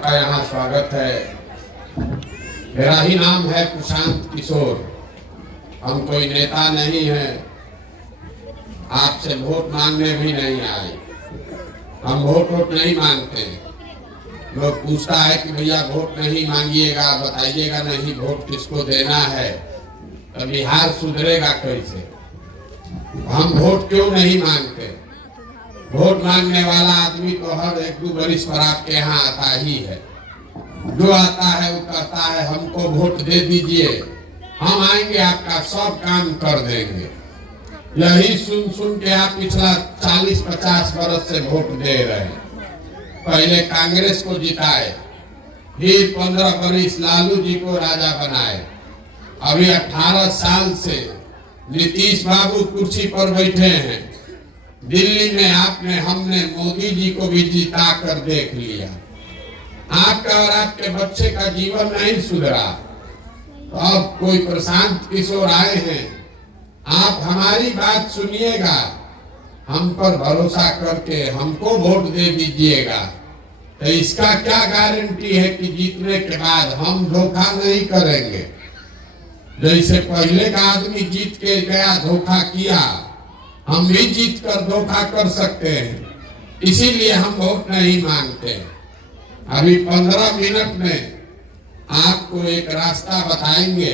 सबका यहाँ स्वागत है। मेरा ही नाम है प्रशांत किशोर। हम कोई नेता नहीं है, आपसे वोट मांगने भी नहीं आए। हम वोट नहीं मांगते। लोग पूछता है कि भैया वोट नहीं मांगिएगा, बताइएगा नहीं वोट किसको देना है, तो बिहार सुधरेगा कैसे। हम वोट क्यों नहीं मांगते? वोट मांगने वाला आदमी तो हर 1-2 वर्ष पर आपके यहाँ आता ही है। जो आता है वो कहता है हमको वोट दे दीजिए, हम आएंगे आपका सब काम कर देंगे। यही सुन सुन के आप पिछला 40-50 वर्ष से वोट दे रहे हैं। पहले कांग्रेस को जिताए, फिर 15 वर्ष लालू जी को राजा बनाए। अभी 18 साल से नीतीश बाबू कुर्सी पर बैठे हैं। दिल्ली में हमने मोदी जी को भी जिता कर देख लिया। आपका और आपके बच्चे का जीवन नहीं सुधरा। तो अब कोई प्रशांत किशोर आए हैं, आप हमारी बात सुनिएगा, हम पर भरोसा करके हमको वोट दे दीजिएगा। तो इसका क्या गारंटी है कि जीतने के बाद हम धोखा नहीं करेंगे। जैसे पहले का आदमी जीत के गया धोखा किया, हम भी जीत कर धोखा कर सकते हैं। इसीलिए हम वोट नहीं मांगते। अभी 15 मिनट में आपको एक रास्ता बताएंगे।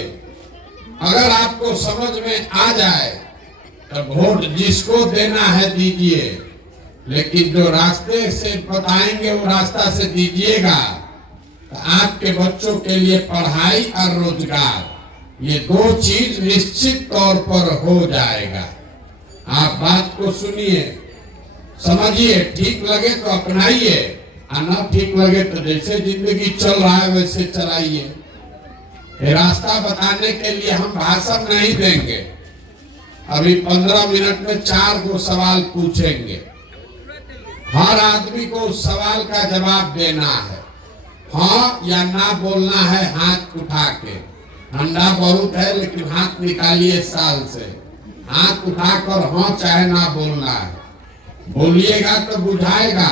अगर आपको समझ में आ जाए तो वोट जिसको देना है दीजिए, लेकिन जो रास्ते से बताएंगे वो रास्ता से दीजिएगा। तो आपके बच्चों के लिए पढ़ाई और रोजगार, ये 2 चीज निश्चित तौर पर हो जाएगा। आप बात को सुनिए, समझिए, ठीक लगे तो अपनाइए, और न ठीक लगे तो जैसे जिंदगी चल रहा है वैसे चलाइए। रास्ता बताने के लिए हम भाषण नहीं देंगे। अभी 15 मिनट में 4 सवाल पूछेंगे। हर आदमी को उस सवाल का जवाब देना है। हाँ या ना बोलना है हाथ उठा के। ठंडा बहुत है लेकिन हाथ निकालिए साल से। हाथ उठाकर हाँ चाहे ना बोलना है। बोलिएगा तो बुझाएगा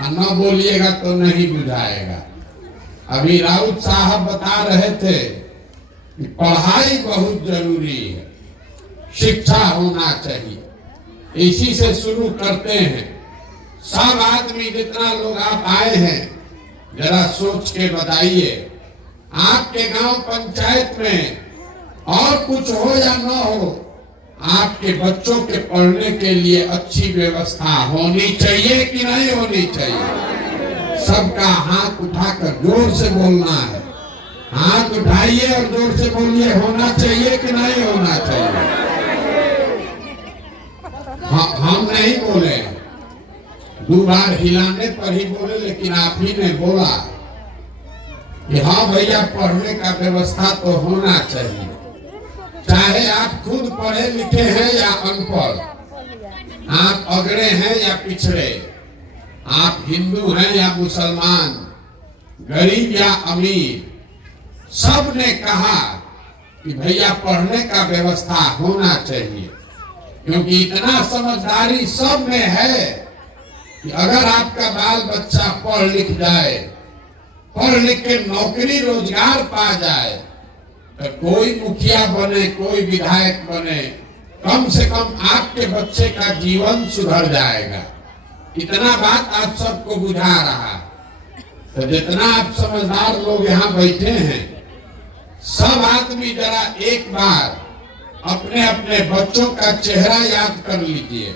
और न बोलिएगा तो नहीं बुझाएगा। अभी राउत साहब बता रहे थे कि पढ़ाई बहुत जरूरी है, शिक्षा होना चाहिए। इसी से शुरू करते हैं। सब आदमी जितना लोग आप आए हैं, जरा सोच के बताइए, आपके गांव पंचायत में और कुछ हो या न हो, आपके बच्चों के पढ़ने के लिए अच्छी व्यवस्था होनी चाहिए कि नहीं होनी चाहिए। सबका हाथ उठाकर जोर से बोलना है। हाथ उठाइए और जोर से बोलिए, होना चाहिए कि नहीं होना चाहिए। हम नहीं बोले, 2 बार हिलाने पर ही बोले, लेकिन आप ही ने बोला कि हाँ भैया पढ़ने का व्यवस्था तो होना चाहिए। चाहे आप खुद पढ़े लिखे हैं या अनपढ़, आप अगड़े हैं या पिछड़े, आप हिंदू हैं या मुसलमान, गरीब या अमीर, सब ने कहा कि भैया पढ़ने का व्यवस्था होना चाहिए। क्योंकि इतना समझदारी सब में है कि अगर आपका बाल बच्चा पढ़ लिख जाए, पढ़ लिख के नौकरी रोजगार पा जाए, तो कोई मुखिया बने, कोई विधायक बने, कम से कम आपके बच्चे का जीवन सुधर जाएगा। इतना बात आप सबको बुझा रहा। तो जितना आप समझदार लोग यहाँ बैठे हैं, सब आदमी जरा एक बार अपने अपने बच्चों का चेहरा याद कर लीजिए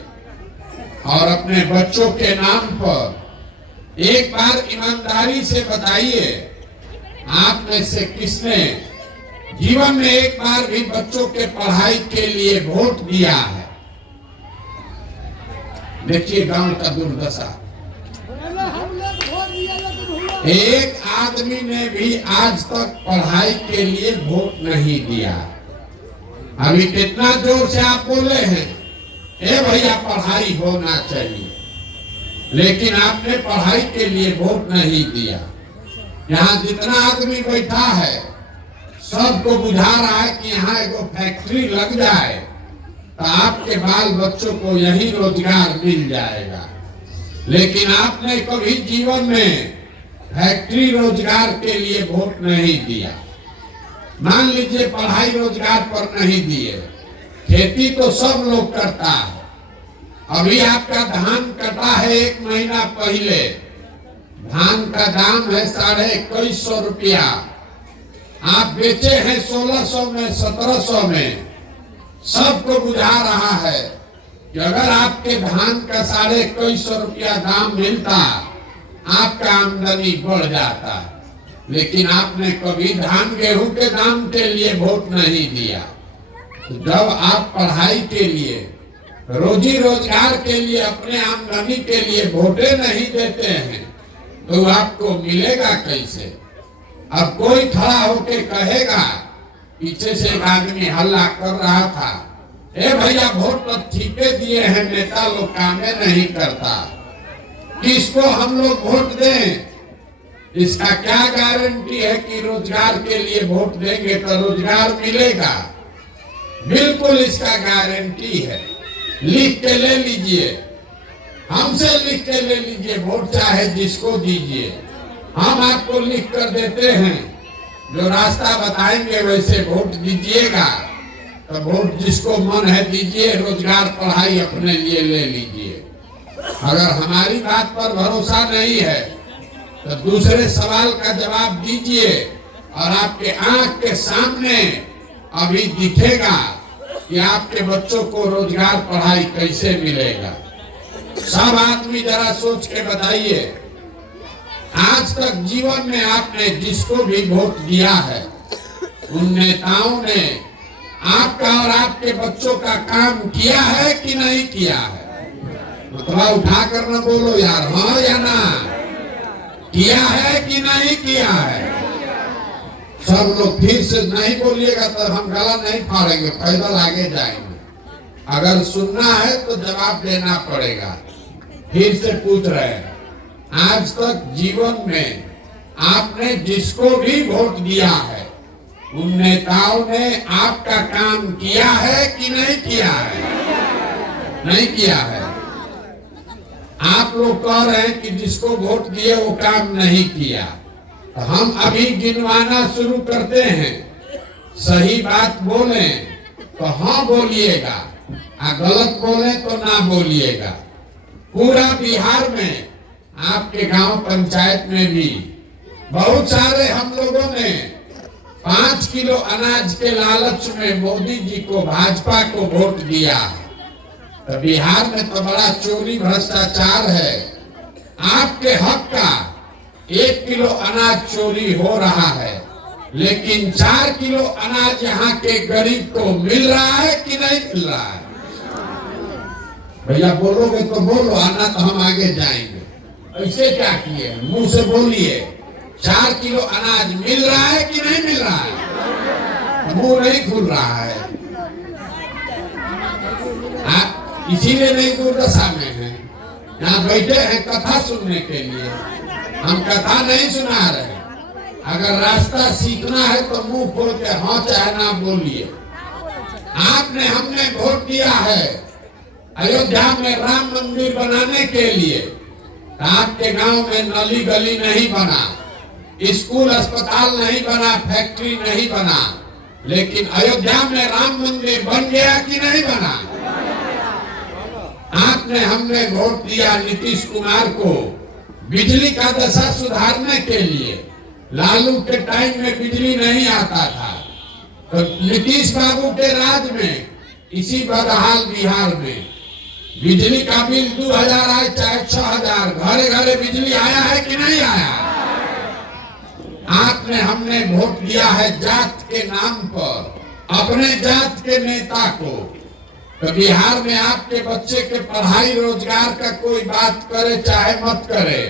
और अपने बच्चों के नाम पर एक बार ईमानदारी से बताइए, आप में से किसने जीवन में एक बार भी बच्चों के पढ़ाई के लिए वोट दिया है। देखिए गांव का दुर्दशा। एक आदमी ने भी आज तक पढ़ाई के लिए वोट नहीं दिया। अभी कितना जोर से आप बोले हैं, ए भैया पढ़ाई होना चाहिए, लेकिन आपने पढ़ाई के लिए वोट नहीं दिया। यहाँ जितना आदमी बैठा है सबको बुझा रहा है कि यहाँ एगो फैक्ट्री लग जाए तो आपके बाल बच्चों को यही रोजगार मिल जाएगा। लेकिन आपने कभी जीवन में फैक्ट्री रोजगार के लिए वोट नहीं दिया, मान लीजिए पढ़ाई रोजगार पर नहीं दिए, खेती तो सब लोग करता है। अभी आपका धान कटा है 1 महीना पहले, धान का दाम है 2150 रुपया, आप बेचे हैं 1600 में 1700 में। सबको बुझा रहा है कि अगर आपके धान का 2150 रुपया दाम मिलता, आपका आमदनी बढ़ जाता, लेकिन आपने कभी धान गेहूं के दाम के लिए वोट नहीं दिया। जब आप पढ़ाई के लिए, रोजी रोजगार के लिए, अपने आमदनी के लिए वोटे नहीं देते हैं तो आपको मिलेगा कैसे? अब कोई खड़ा होके कहेगा, पीछे से एक आदमी हल्ला कर रहा था, ए भैया वोट तो ठीके दिए हैं, नेता लोग कामे नहीं करता, किसको हम लोग वोट दें? इसका क्या गारंटी है कि रोजगार के लिए वोट देंगे तो रोजगार मिलेगा? बिल्कुल इसका गारंटी है। लिख के ले लीजिए, हमसे लिख के ले लीजिए, वोट चाहे जिसको दीजिए, हम आपको लिख कर देते हैं, जो रास्ता बताएंगे वैसे वोट दीजिएगा। तो वोट जिसको मन है दीजिए, रोजगार पढ़ाई अपने लिए ले लीजिए। अगर हमारी बात पर भरोसा नहीं है तो दूसरे सवाल का जवाब दीजिए, और आपके आंख के सामने अभी दिखेगा कि आपके बच्चों को रोजगार पढ़ाई कैसे मिलेगा। सब आदमी जरा सोच के बताइए, आज तक जीवन में आपने जिसको भी वोट दिया है, उन नेताओं ने आपका और आपके बच्चों का काम किया है कि नहीं किया है? मतलब उठा कर न बोलो यार, हाँ या ना, किया है कि नहीं किया है? सब लोग फिर से नहीं बोलिएगा तो हम गला नहीं फाड़ेंगे, पैदल आगे जाएंगे। अगर सुनना है तो जवाब देना पड़ेगा। फिर से पूछ रहे हैं, आज तक जीवन में आपने जिसको भी वोट दिया है, उन नेताओं ने आपका काम किया है कि नहीं किया है? नहीं किया है। आप लोग कह रहे हैं कि जिसको वोट दिए वो काम नहीं किया। तो हम अभी गिनवाना शुरू करते हैं। सही बात बोले तो हाँ बोलिएगा, गलत बोले तो ना बोलिएगा। पूरा बिहार में, आपके गांव पंचायत में भी बहुत सारे हम लोगों ने 5 किलो अनाज के लालच में मोदी जी को, भाजपा को वोट दिया। तो बिहार में तो बड़ा चोरी भ्रष्टाचार है। आपके हक का 1 किलो अनाज चोरी हो रहा है, लेकिन 4 किलो अनाज यहाँ के गरीब को मिल रहा है कि नहीं मिल रहा है? भैया बोलोगे तो बोलो, आना तो हम आगे जाएंगे। ऐसे क्या किए? मुंह से बोलिए, 4 किलो अनाज मिल रहा है कि नहीं मिल रहा है? मुंह नहीं खुल रहा है। इसीलिए नहीं दुर्दशा में है। यहाँ बैठे हैं कथा सुनने के लिए, हम कथा नहीं सुना रहे। अगर रास्ता सीखना है तो मुंह खोल के हाँ चाहे ना बोलिए। आपने, हमने वोट दिया है अयोध्या में राम मंदिर बनाने के लिए। आपके गांव में नली गली नहीं बना, स्कूल अस्पताल नहीं बना, फैक्ट्री नहीं बना, लेकिन अयोध्या में राम मंदिर बन गया कि नहीं बना? आपने, हमने वोट दिया नीतीश कुमार को बिजली का दशा सुधारने के लिए। लालू के टाइम में बिजली नहीं आता था, तो नीतीश बाबू के राज में इसी बदहाल बिहार में बिजली का बिल 2000 आए चाहे 6000, घरे घरे बिजली आया है कि नहीं आया? आपने, हमने वोट दिया है जात के नाम पर, अपने जात के नेता को। तो बिहार में आपके बच्चे के पढ़ाई रोजगार का कोई बात करे चाहे मत करे,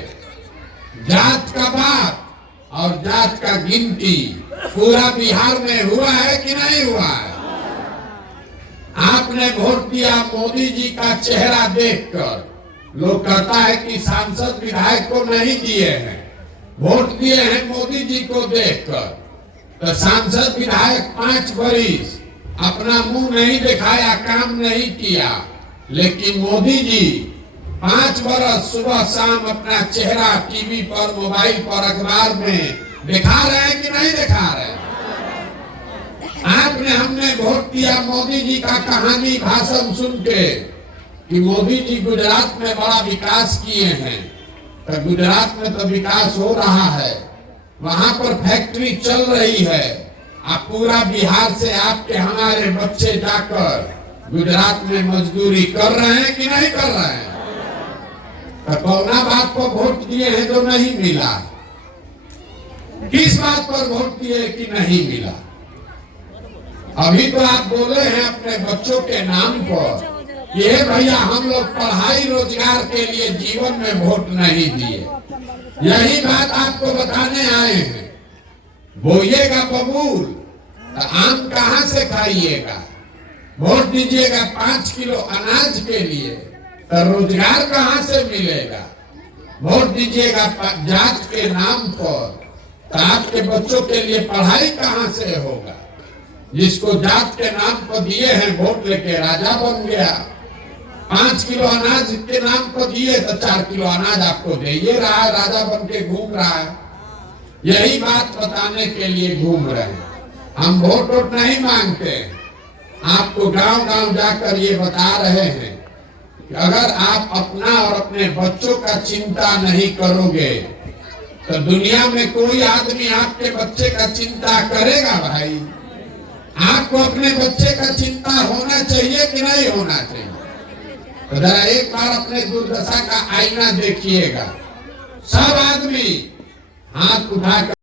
जात का बात और जात का गिनती पूरा बिहार में हुआ है कि नहीं हुआ है? आपने वोट दिया मोदी जी का चेहरा देखकर। लोग कहता है कि सांसद विधायक को नहीं दिए हैं, वोट दिए हैं मोदी जी को देखकर। तो सांसद विधायक 5 बरिस अपना मुंह नहीं दिखाया, काम नहीं किया, लेकिन मोदी जी 5 बरस सुबह शाम अपना चेहरा टीवी पर, मोबाइल पर, अखबार में दिखा रहे हैं कि नहीं दिखा रहे हैं? आपने हमने वोट दिया मोदी जी का कहानी भाषण सुन के कि मोदी जी गुजरात में बड़ा विकास किए हैं। तो गुजरात में तो विकास हो रहा है, वहां पर फैक्ट्री चल रही है। आप पूरा बिहार से आपके हमारे बच्चे जाकर गुजरात में मजदूरी कर रहे हैं कि नहीं कर रहे हैं? तो कौना बात पर वोट दिए हैं जो नहीं मिला? किस बात पर वोट दिए कि नहीं मिला? अभी तो आप बोले हैं अपने बच्चों के नाम पर, ये भैया हम लोग पढ़ाई रोजगार के लिए जीवन में वोट नहीं दिए। यही बात आपको बताने आए हैं। बोइएगा बबूल तो आम कहाँ से खाइएगा? वोट दीजिएगा 5 किलो अनाज के लिए तो रोजगार कहाँ से मिलेगा? वोट दीजिएगा जात के नाम पर तो आपके बच्चों के लिए पढ़ाई कहाँ से होगा? जिसको जात के नाम पर दिए हैं वोट लेके राजा बन गया। 5 किलो अनाज के नाम पर दिए तो 4 किलो अनाज आपको दे ये रहा है, राजा बन के घूम रहा है। यही बात बताने के लिए घूम रहे हैं। हम वोट नहीं मांगते, आपको गांव गांव जाकर ये बता रहे हैं कि अगर आप अपना और अपने बच्चों का चिंता नहीं करोगे तो दुनिया में कोई आदमी आपके बच्चे का चिंता करेगा? भाई आपको अपने बच्चे का चिंता होना चाहिए कि नहीं होना चाहिए? तो जरा एक बार अपने दुर्दशा का आईना देखिएगा। सब आदमी हाथ उठाकर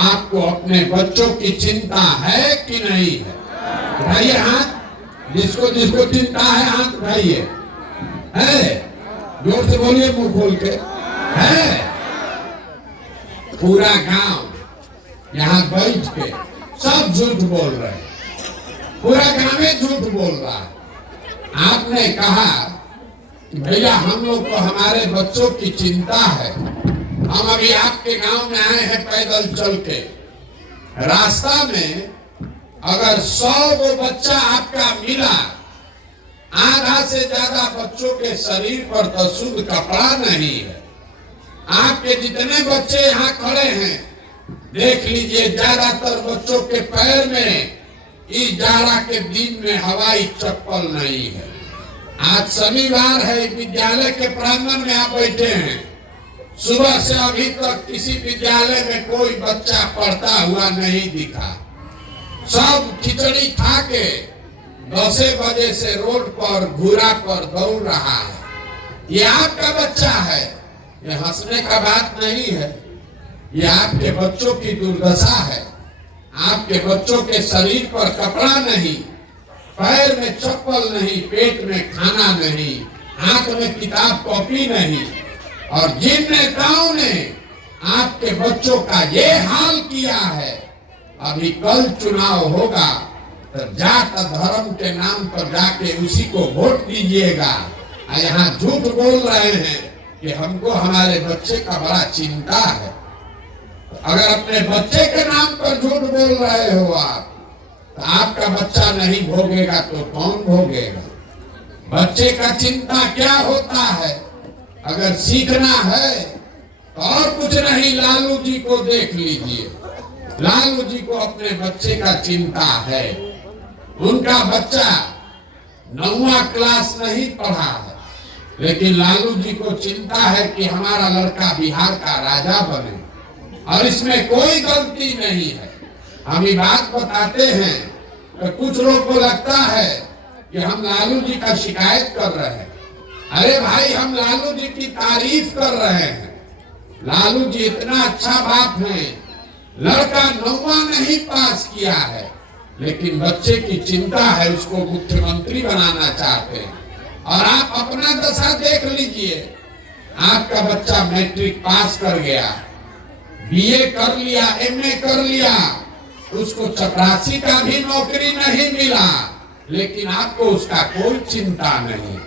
आपको अपने बच्चों की चिंता है कि नहीं है? उठाइए हाथ, जिसको जिसको चिंता है हाथ उठाइए। है? जोर से बोलिए, मुंह खोल के। है? पूरा गांव यहाँ बैठ के सब झूठ बोल रहे हैं, पूरा गांव में झूठ बोल रहा है। आपने कहा कि भैया हम लोग को हमारे बच्चों की चिंता है, हम अभी आपके गांव में आए हैं पैदल चल के। रास्ता में अगर 100 वो बच्चा आपका मिला, आधा से ज्यादा बच्चों के शरीर पर तो शुद्ध कपड़ा नहीं है। आपके जितने बच्चे यहाँ खड़े हैं देख लीजिए, ज्यादातर बच्चों के पैर में इस जाड़ा के दिन में हवाई चप्पल नहीं है। आज शनिवार है, विद्यालय के प्रांगण में आप बैठे हैं। सुबह से अभी तक किसी विद्यालय में कोई बच्चा पढ़ता हुआ नहीं दिखा। सब खिचड़ी खा के 10 बजे से रोड पर घूरा पर दौड़ रहा है। ये आपका बच्चा है, ये हंसने का बात नहीं है। ये आपके बच्चों की दुर्दशा है। आपके बच्चों के शरीर पर कपड़ा नहीं, पैर में चप्पल नहीं, पेट में खाना नहीं, हाथ में किताब कॉपी नहीं। और जिन नेताओं ने आपके बच्चों का ये हाल किया है, अभी कल चुनाव होगा तो जात धर्म के नाम पर जाके उसी को वोट दीजिएगा। यहाँ झूठ बोल रहे हैं कि हमको हमारे बच्चे का बड़ा चिंता है। अगर अपने बच्चे के नाम पर झूठ बोल रहे हो आप, तो आपका बच्चा नहीं भोगेगा तो कौन भोगेगा? बच्चे का चिंता क्या होता है? अगर सीखना है तो और कुछ नहीं, लालू जी को देख लीजिए। लालू जी को अपने बच्चे का चिंता है। उनका बच्चा 9वां क्लास नहीं पढ़ा है, लेकिन लालू जी को चिंता है कि हमारा लड़का बिहार का राजा बने, और इसमें कोई गलती नहीं है। हम ये बात बताते हैं तो कुछ लोग को लगता है कि हम लालू जी का शिकायत कर रहे हैं। अरे भाई, हम लालू जी की तारीफ कर रहे हैं। लालू जी इतना अच्छा बाप है, लड़का 9वां नहीं पास किया है, लेकिन बच्चे की चिंता है, उसको मुख्यमंत्री बनाना चाहते हैं। और आप अपना दशा देख लीजिए। आपका बच्चा मैट्रिक पास कर गया, बीए कर लिया, एमए कर लिया, उसको चपरासी का भी नौकरी नहीं मिला, लेकिन आपको उसका कोई चिंता नहीं।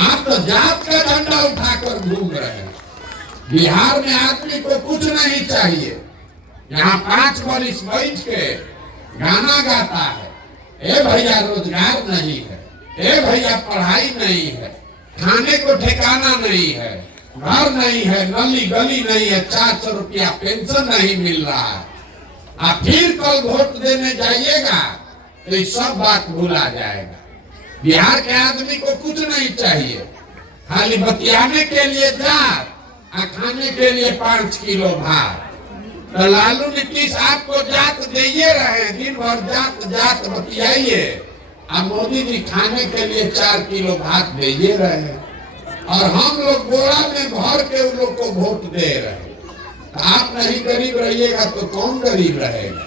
आप तो जात का झंडा उठाकर घूम रहे हैं। बिहार में आदमी को कुछ नहीं चाहिए। यहाँ 5 बरिस बैठ के गाना गाता है, ए भैया रोजगार नहीं है, ए भैया पढ़ाई नहीं है, खाने को ठिकाना नहीं है, घर नहीं है, नली गली नहीं है, 400 रुपया पेंशन नहीं मिल रहा है। आप फिर कल वोट देने जाइएगा तो ये सब बात भूला जाएगा। बिहार के आदमी को कुछ नहीं चाहिए, खाली बतियाने के लिए जात और खाने के लिए 5 किलो भात। तो लालू नीतीश आपको जात दिए रहे, दिन भर जात जात बतियाइए, और मोदी जी खाने के लिए 4 किलो भात दिए रहे, और हम लोग बोरा में भर के उन लोग को वोट दे रहे। तो आप नहीं गरीब रहिएगा तो कौन गरीब रहेगा?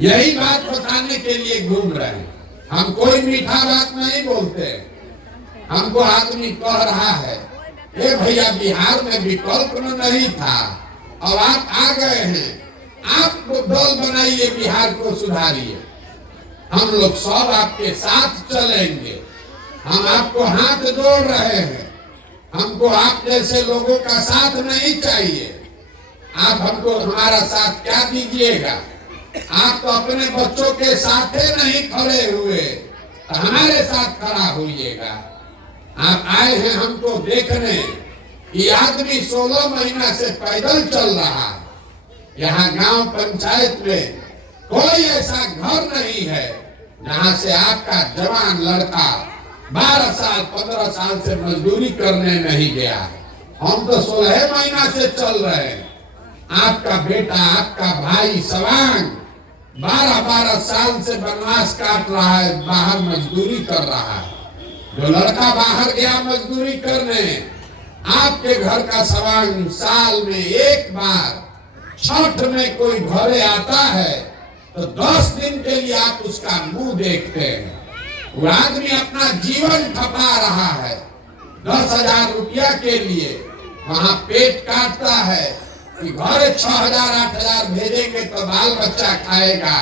यही बात बताने के लिए घूम रहे हैं। हम कोई मीठा बात नहीं बोलते। हमको आदमी कह रहा है, ए भैया बिहार में विकल्प नहीं था, और आप आ गए हैं, आप दल बनाइए, बिहार को सुधारिए। हम लोग सब आपके साथ चलेंगे। हम आपको हाथ जोड़ रहे हैं। हमको आप जैसे लोगों का साथ नहीं चाहिए। आप हमको हमारा साथ क्या दीजिएगा? आप तो अपने बच्चों के साथ नहीं खड़े हुए, तो हमारे साथ खड़ा होइएगा। आप आए हैं हमको देखने कि आदमी 16 महीना से पैदल चल रहा है। यहाँ गांव पंचायत में कोई ऐसा घर नहीं है जहाँ से आपका जवान लड़का 12 साल 15 साल से मजदूरी करने नहीं गया। हम तो 16 महीना से चल रहे हैं। आपका बेटा, आपका भाई सवांग 12-12 साल से बनवास काट रहा है, बाहर मजदूरी कर रहा है। जो लड़का बाहर गया मजदूरी करने, आपके घर का सवांग साल में एक बार छठ में कोई घरे आता है तो 10 दिन के लिए आप उसका मुंह देखते हैं। वो आदमी अपना जीवन खपा रहा है 10,000 रुपया के लिए, वहां पेट काटता है कि घरे 6,000-8,000 भेजेंगे तो बाल बच्चा खाएगा।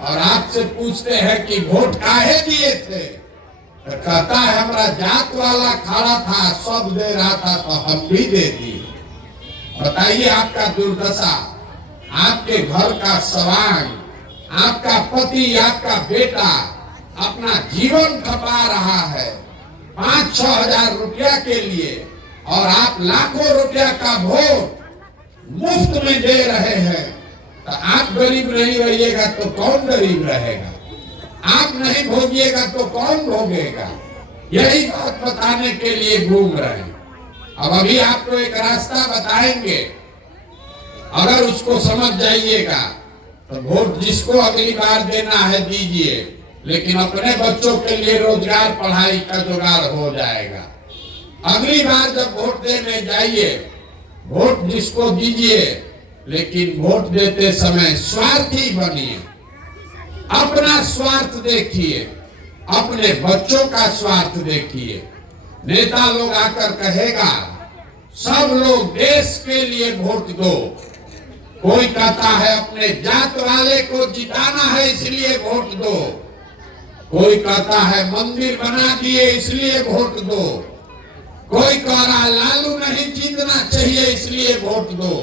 और आपसे पूछते हैं कि वोट काहे दिए थे, तो कहता है हमारा जात वाला खड़ा था, सब दे रहा था तो हम भी दे दिए। बताइए आपका दुर्दशा, आपके घर का सवांग, आपका पति, आपका बेटा अपना जीवन खपा रहा है 5-6 हजार रुपया के लिए, और आप लाखों रुपया का वोट मुफ्त में दे रहे हैं। तो आप गरीब नहीं रहिएगा तो कौन गरीब रहेगा? आप नहीं भोगिएगा तो कौन भोगेगा? यही बात बताने के लिए घूम रहे हैं। अब अभी आपको एक रास्ता बताएंगे, अगर उसको समझ जाइएगा तो वोट जिसको अगली बार देना है दीजिए, लेकिन अपने बच्चों के लिए रोजगार पढ़ाई का जुगाड़ हो जाएगा। अगली बार जब वोट देने जाइए, वोट जिसको दीजिए, लेकिन वोट देते समय स्वार्थी बनिए। अपना स्वार्थ देखिए, अपने बच्चों का स्वार्थ देखिए। नेता लोग आकर कहेगा सब लोग देश के लिए वोट दो, कोई कहता है अपने जात वाले को जिताना है इसलिए वोट दो, कोई कहता है मंदिर बना दिए इसलिए वोट दो, कोई कह रहा है लालू नहीं जीतना चाहिए इसलिए वोट दो,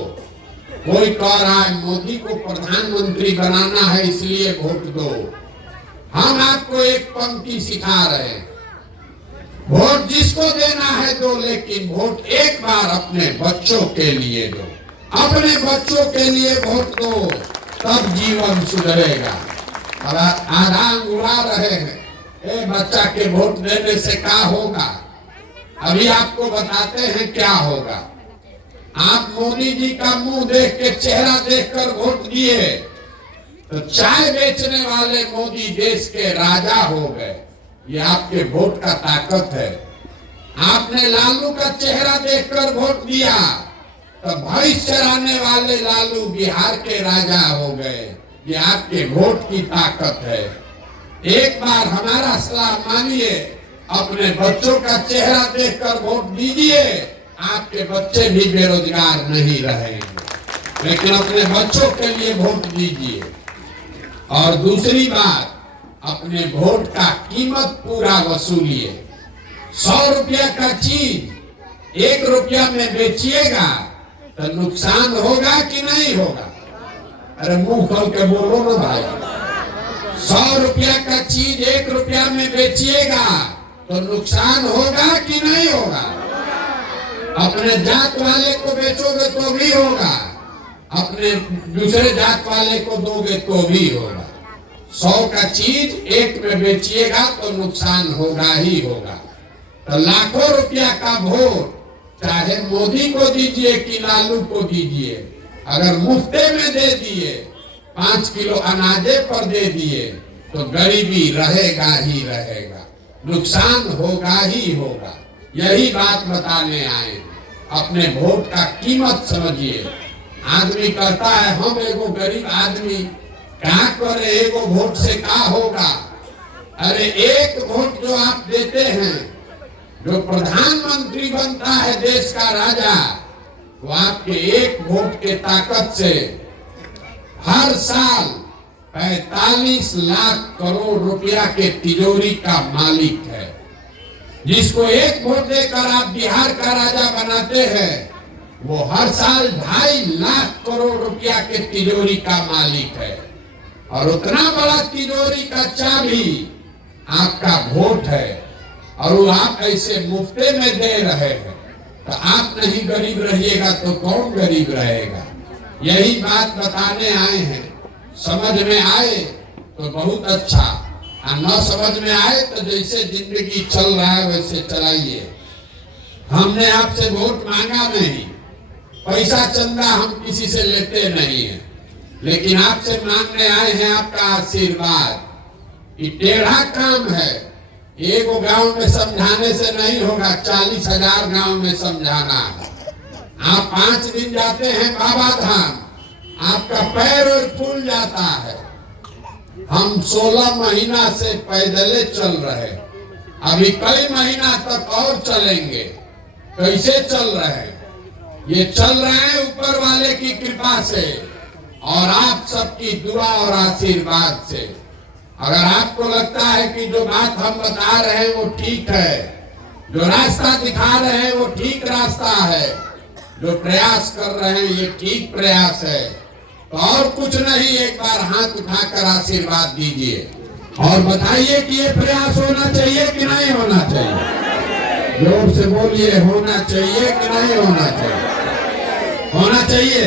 कोई कह रहा है मोदी को प्रधानमंत्री बनाना है इसलिए वोट दो। हम आपको एक पंक्ति सिखा रहे हैं, वोट जिसको देना है दो, लेकिन वोट एक बार अपने बच्चों के लिए दो। अपने बच्चों के लिए वोट दो, तब जीवन सुधरेगा। और आराम उड़ा रहे हैं, ए बच्चा के वोट देने से क्या होगा? अभी आपको बताते हैं क्या होगा। आप मोदी जी का मुंह देख के, चेहरा देखकर वोट दिए तो चाय बेचने वाले मोदी देश के राजा हो गए। ये आपके वोट का ताकत है। आपने लालू का चेहरा देखकर वोट दिया तो भैंस चराने वाले लालू बिहार के राजा हो गए। ये आपके वोट की ताकत है। एक बार हमारा सलाह मानिए, अपने बच्चों का चेहरा देखकर वोट दीजिए। आपके बच्चे भी बेरोजगार नहीं रहेंगे, लेकिन अपने बच्चों के लिए वोट दीजिए। और दूसरी बात, अपने वोट का कीमत पूरा वसूलिए। 100 रुपया का चीज 1 रुपया में बेचिएगा तो नुकसान होगा कि नहीं होगा? अरे मुंह खोल के बोलो ना भाई। 100 रुपया का चीज 1 रुपया में बेचिएगा तो नुकसान होगा कि नहीं होगा? अपने जात वाले को बेचोगे तो भी होगा, अपने दूसरे जात वाले को दोगे तो भी होगा। 100 का चीज एक में बेचिएगा तो नुकसान होगा ही होगा। तो लाखों रुपया का वोट चाहे मोदी को दीजिए कि लालू को दीजिए, अगर मुफ्ते में दे दिए, 5 किलो अनाजे पर दे दिए, तो गरीबी रहेगा ही रहेगा, नुकसान होगा ही होगा। यही बात बताने आए। अपने वोट का कीमत समझिए। आदमी कहता है हम एगो गरीब आदमी क्या करे, एगो वोट से क्या होगा? अरे एक वोट जो आप देते हैं, जो प्रधानमंत्री बनता है देश का राजा, वो आपके एक वोट के ताकत से हर साल 45 लाख करोड़ रुपया के तिजोरी का मालिक है। जिसको एक वोट देकर आप बिहार का राजा बनाते हैं, वो हर साल 2.5 लाख करोड़ रुपया के तिजोरी का मालिक है। और उतना बड़ा तिजोरी का चाबी आपका वोट है, और वो आप ऐसे मुफ्ते में दे रहे हैं। तो आप नहीं गरीब रहिएगा तो कौन गरीब रहेगा? यही बात बताने आए हैं। समझ में आए तो बहुत अच्छा, और न समझ में आए तो जैसे जिंदगी चल रहा है वैसे चलाइए। हमने आपसे वोट मांगा नहीं, पैसा चंदा हम किसी से लेते नहीं है, लेकिन आपसे मांगने आए हैं आपका आशीर्वाद। ये टेढ़ा काम है, एगो गांव में समझाने से नहीं होगा, 40,000 गांव में समझाना है। आप 5 दिन जाते हैं बाबा धाम, आपका पैर और फूल जाता है। हम 16 महीना से पैदले चल रहे, अभी कई महीना तक और चलेंगे। कैसे चल रहे हैं? ये चल रहे हैं ऊपर वाले की कृपा से और आप सबकी दुआ और आशीर्वाद से। अगर आपको लगता है कि जो बात हम बता रहे हैं वो ठीक है, जो रास्ता दिखा रहे हैं वो ठीक रास्ता है, जो प्रयास कर रहे हैं ये ठीक प्रयास है, तो और कुछ नहीं, एक बार हाथ उठाकर आशीर्वाद दीजिए और बताइए कि ये प्रयास होना चाहिए कि नहीं होना चाहिए। जोर से बोलिए, होना चाहिए कि नहीं होना चाहिए? होना चाहिए।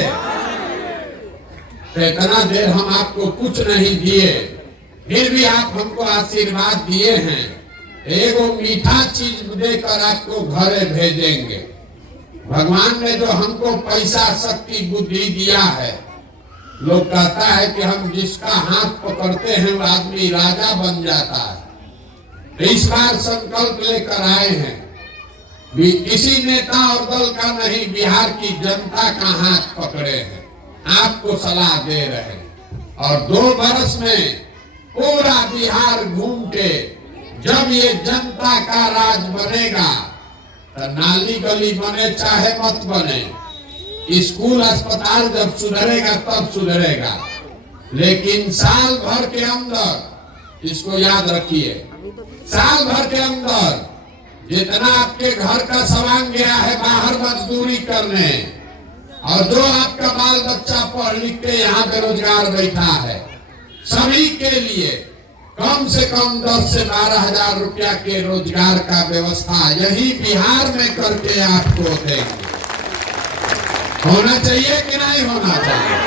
तो इतना देर हम आपको कुछ नहीं दिए, फिर भी आप हमको आशीर्वाद दिए हैं। एगो मीठा चीज देकर आपको घरे भेजेंगे। भगवान ने जो हमको पैसा, शक्ति, बुद्धि दिया है, लोग कहता है कि हम जिसका हाथ पकड़ते हैं वो आदमी राजा बन जाता है। इस बार संकल्प लेकर आए हैं, किसी नेता और दल का नहीं, बिहार की जनता का हाथ पकड़े हैं, आपको सलाह दे रहे हैं। और 2 बरस में पूरा बिहार घूम के जब ये जनता का राज बनेगा, तो नाली गली बने चाहे मत बने, स्कूल अस्पताल जब सुधरेगा तब सुधरेगा, लेकिन साल भर के अंदर, इसको याद रखिए, साल भर के अंदर जितना आपके घर का सामान गया है बाहर मजदूरी करने, और जो आपका बाल बच्चा पढ़ लिख के यहाँ बेरोजगार बैठा है, सभी के लिए कम से कम 10 से 12 हजार रुपया के रोजगार का व्यवस्था यही बिहार में करके आपको देंगे। होना चाहिए कि नहीं होना चाहिए?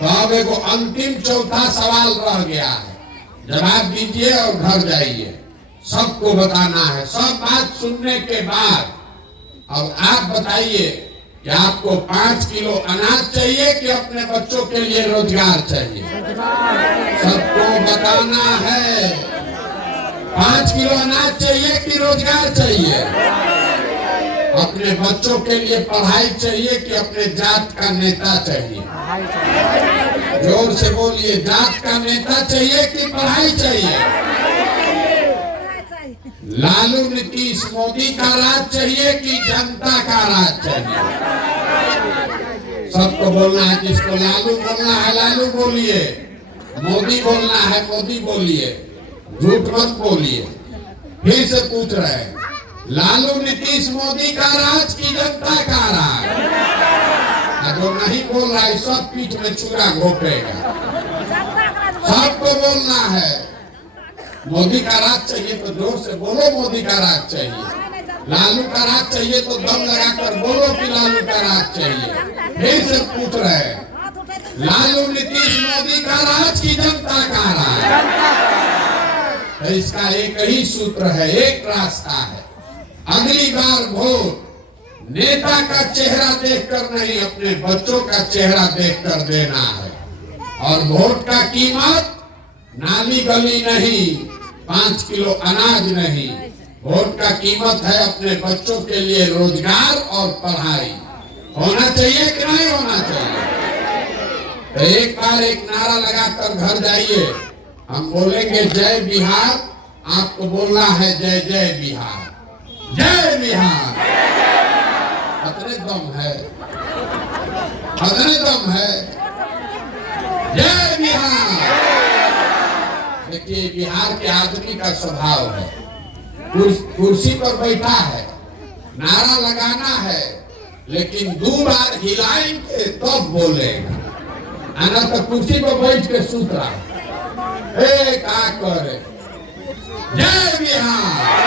तो अब एगो अंतिम चौथा सवाल रह गया है, जवाब दीजिए और घर जाइए। सबको बताना है। सब बात सुनने के बाद अब आप बताइए कि आपको 5 किलो अनाज चाहिए कि अपने बच्चों के लिए रोजगार चाहिए? सबको बताना है। 5 किलो अनाज चाहिए कि रोजगार चाहिए? अपने बच्चों के लिए पढ़ाई चाहिए कि अपने जात का नेता चाहिए? जोर से बोलिए, जात का नेता चाहिए कि पढ़ाई चाहिए? लालू नीतीश मोदी का राज चाहिए कि जनता का राज चाहिए? सबको बोलना है। जिसको लालू बोलना है लालू बोलिए, मोदी बोलना है मोदी बोलिए, झूठ मत बोलिए। फिर से पूछ रहे हैं, लालू नीतीश मोदी का राज की जनता का राज? जो नहीं बोल रहा है सब पीठ में छुरा घोपेगा। सबको बोलना है। मोदी का राज चाहिए तो जोर से बोलो मोदी का राज चाहिए। लालू का राज चाहिए तो दम लगाकर बोलो कि लालू का राज चाहिए। फिर से पूछ रहे हैं, लालू नीतीश मोदी का राज की जनता का राज? तो इसका एक ही सूत्र है, एक रास्ता है। अगली बार वोट नेता का चेहरा देखकर नहीं, अपने बच्चों का चेहरा देखकर देना है। और वोट का कीमत नाली गली नहीं, 5 किलो अनाज नहीं। वोट का कीमत है अपने बच्चों के लिए रोजगार और पढ़ाई। होना चाहिए कि नहीं होना चाहिए? तो एक बार एक नारा लगाकर घर जाइए। हम बोलेंगे जय बिहार, आपको बोलना है जय जय बिहार, जय बिहार। खतरे दम है, खतरे दम है, जय बिहार। देखिए बिहार के आदमी का स्वभाव है, कुर्सी पर बैठा है, नारा लगाना है, लेकिन 2 बार हिलाएंगे तब बोलेगा। आना तो कुर्सी पर बैठ के सूत रहा है, क्या करे। जय बिहार।